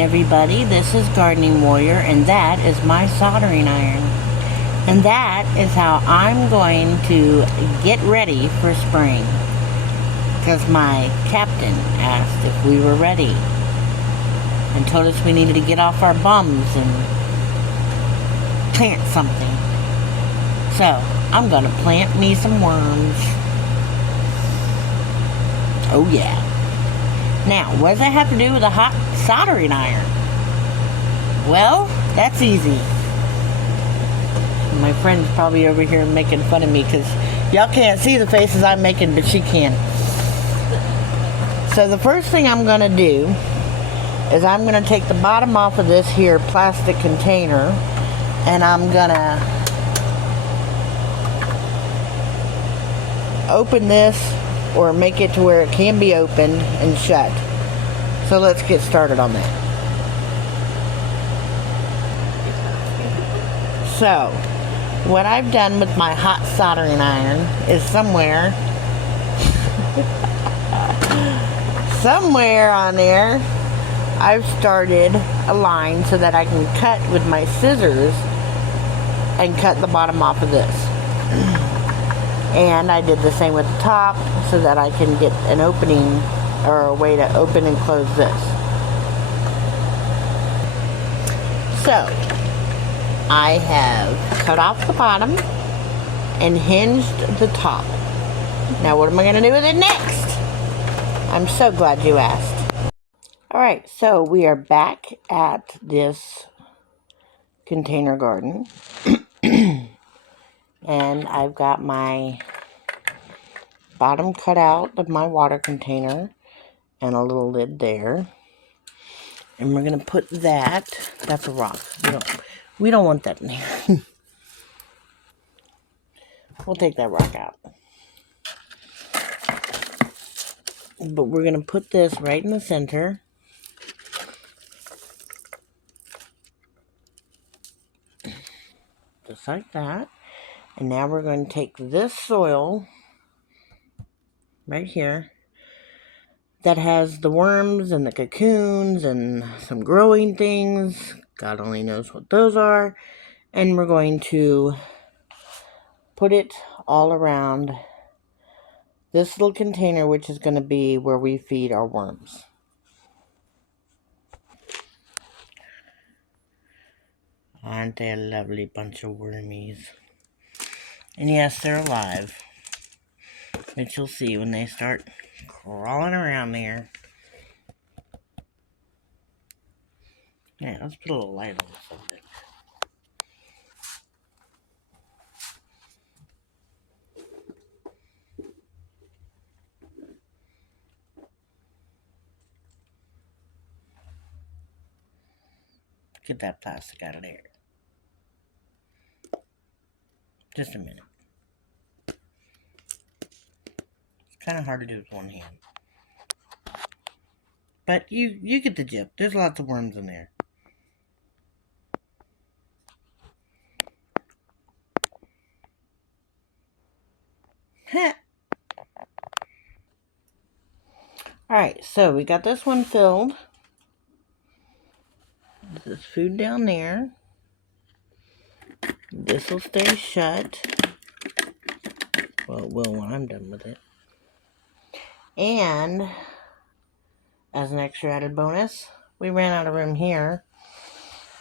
everybody, this is Gardening Warrior, and that is my soldering iron. And that is how I'm going to get ready for spring. Because my captain asked if we were ready. And told us we needed to get off our bums and plant something. So, I'm going to plant me some worms. Oh yeah. Now, what does that have to do with a hot soldering iron? Well, that's easy. My friend's probably over here making fun of me because y'all can't see the faces I'm making, but she can. So the first thing I'm going to do is I'm going to take the bottom off of this here plastic container, and I'm going to open this or make it to where it can be opened and shut. So let's get started on that. So, what I've done with my hot soldering iron is somewhere on there, I've started a line so that I can cut with my scissors and cut the bottom off of this. And I did the same with the top so that I can get an opening or a way to open and close this. So, I have cut off the bottom and hinged the top. Now what am I going to do with it next? I'm so glad you asked. Alright, so we are back at this container garden. And I've got my bottom cut out of my water container and a little lid there. And we're going to put that, that's a rock. We don't want that in there. We'll take that rock out. But we're going to put this right in the center. Just like that. And now we're going to take this soil right here that has the worms and the cocoons and some growing things. God only knows what those are. And we're going to put it all around this little container, which is going to be where we feed our worms. Aren't they a lovely bunch of wormies? And yes, they're alive. Which you'll see when they start crawling around there. Yeah, let's put a little light on something. Get that plastic out of there. Just a minute. It's kind of hard to do with one hand. But you get the gist. There's lots of worms in there. Alright, so we got this one filled. This is food down there. This will stay shut. Well, it will when I'm done with it. And, as an extra added bonus, we ran out of room here.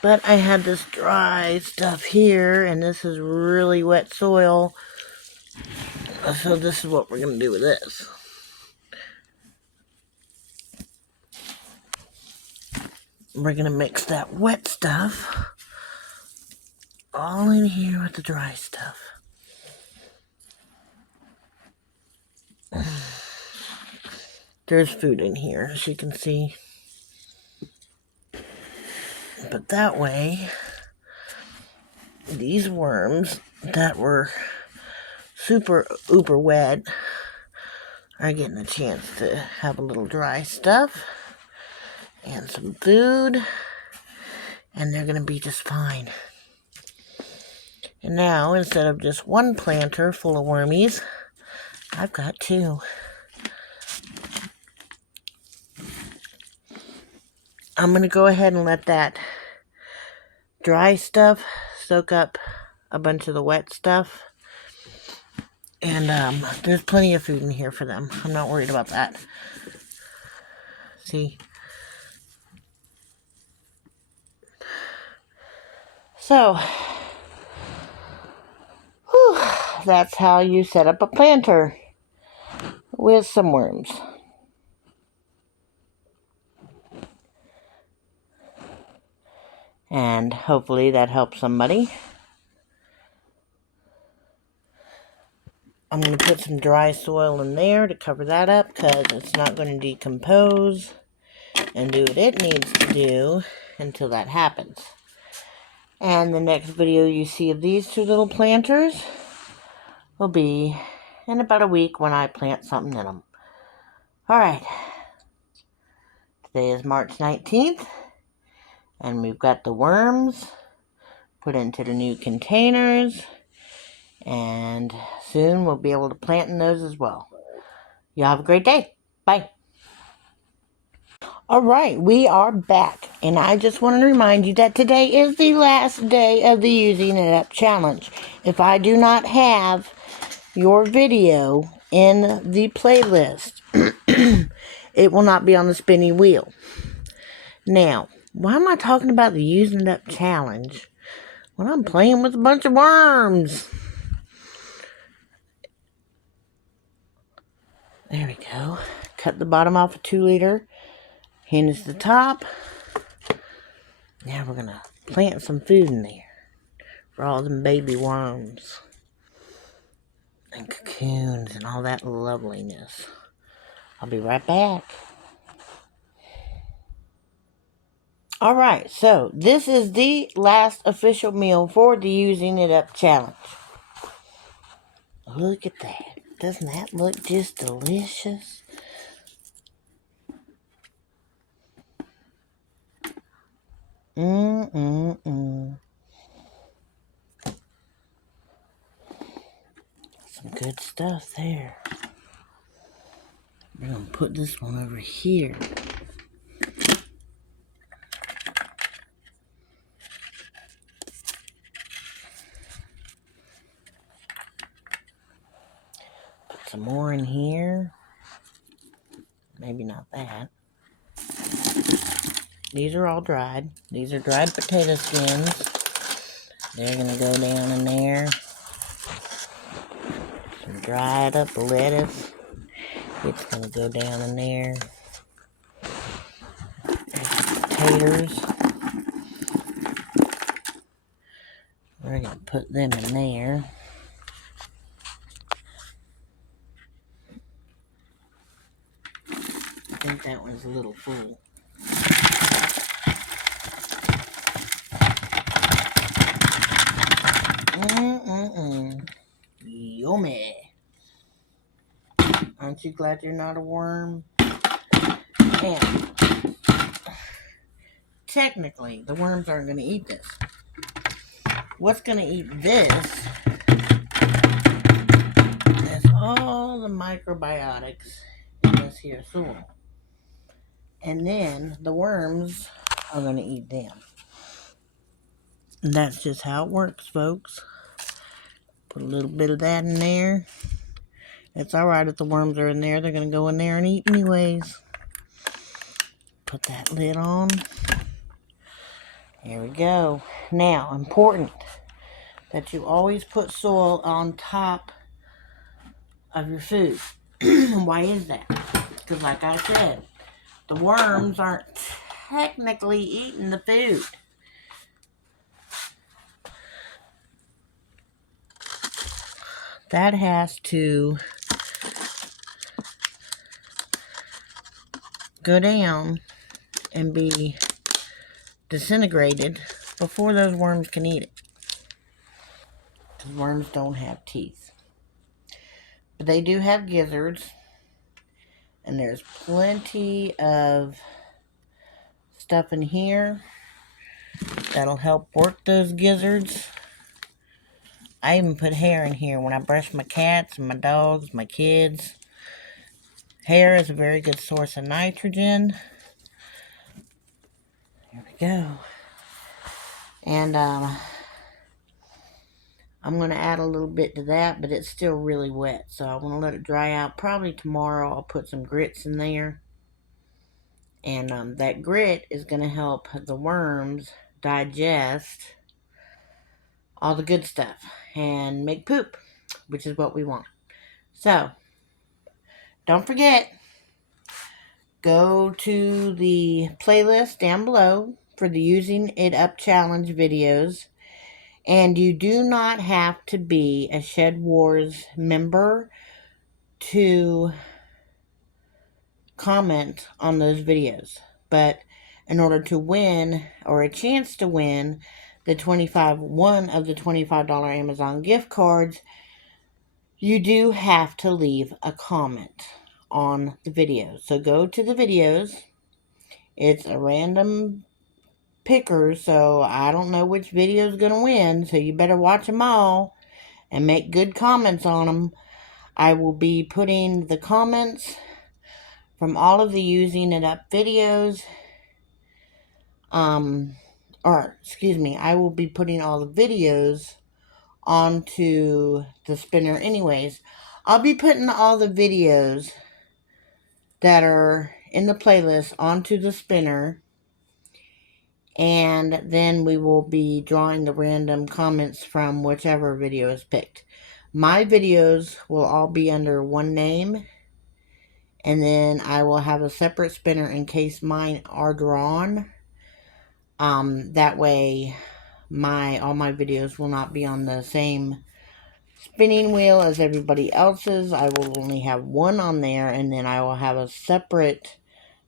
But I had this dry stuff here, and this is really wet soil. So this is what we're going to do with this. We're going to mix that wet stuff all in here with the dry stuff. There's food in here, as you can see. But that way, these worms that were super uber wet are getting a chance to have a little dry stuff and some food, and they're going to be just fine. And now, instead of just one planter full of wormies, I've got two. I'm going to go ahead and let that dry stuff soak up a bunch of the wet stuff. And there's plenty of food in here for them. I'm not worried about that. See? So, whew, that's how you set up a planter with some worms. And hopefully that helps somebody. I'm going to put some dry soil in there to cover that up because it's not going to decompose and do what it needs to do until that happens. And the next video you see of these two little planters will be in about a week when I plant something in them. Alright, today is March 19th, and we've got the worms put into the new containers, and soon we'll be able to plant in those as well. You have a great day. Bye. Alright, we are back, and I just want to remind you that today is the last day of the Using It Up Challenge. If I do not have your video in the playlist, it will not be on the spinning wheel. Now, why am I talking about the Using It Up Challenge when I'm playing with a bunch of worms? There we go. Cut the bottom off a 2-liter. Hinge the top. Now we're going to plant some food in there for all them baby worms and cocoons and all that loveliness. I'll be right back. Alright, so this is the last official meal for the Using It Up Challenge. Look at that. Doesn't that look just delicious? Some good stuff there. We're going to put this one over here. Put some more in here. Maybe not that. These are all dried. These are dried potato skins. They're going to go down in there. Some dried up lettuce. It's going to go down in there. There's some potatoes. We're going to put them in there. I think that one's a little full. Yummy. Aren't you glad you're not a worm? And technically, the worms aren't going to eat this. What's going to eat this is all the microbiotics in this here soil. And then the worms are going to eat them. And that's just how it works, folks. Put a little bit of that in there. It's alright if the worms are in there. They're going to go in there and eat anyways. Put that lid on. There we go. Now, important that you always put soil on top of your food. Why is that? Because like I said, the worms aren't technically eating the food. That has to go down and be disintegrated before those worms can eat it. Because worms don't have teeth. But they do have gizzards. And there's plenty of stuff in here that'll help work those gizzards. I even put hair in here when I brush my cats and my dogs, my kids. Hair is a very good source of nitrogen. There we go. And I'm going to add a little bit to that, but it's still really wet. So I want to let it dry out. Probably tomorrow I'll put some grits in there. And that grit is going to help the worms digest all the good stuff and make poop, which is what we want. So, don't forget, go to the playlist down below for the Using It Up Challenge videos. And you do not have to be a Shed Wars member to comment on those videos. But in order to win, or a chance to win, one of the $25 Amazon gift cards, you do have to leave a comment on the video. So go to the videos. It's a random picker, so I don't know which video is going to win, so you better watch them all and make good comments on them. I will be putting the comments from all of the Using It Up videos, I will be putting all the videos onto the spinner anyways. I'll be putting all the videos that are in the playlist onto the spinner, and then we will be drawing the random comments from whichever video is picked. My videos will all be under one name, and then I will have a separate spinner in case mine are drawn. That way all my videos will not be on the same spinning wheel as everybody else's. I will only have one on there, and then I will have a separate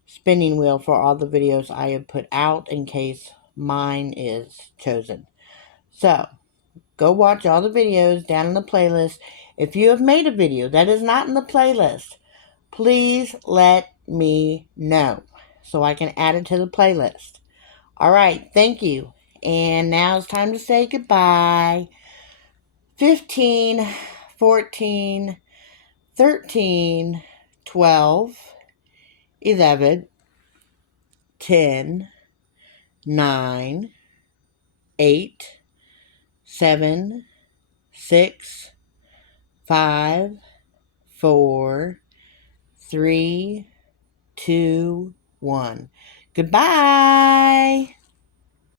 spinning wheel for all the videos I have put out in case mine is chosen. So, go watch all the videos down in the playlist. If you have made a video that is not in the playlist, please let me know so I can add it to the playlist. Alright, thank you. And now it's time to say goodbye. 15, 14, 13, 12, 11, 10, 9, 8, 7, 6, 5, 4, 3, 2, 1. Goodbye.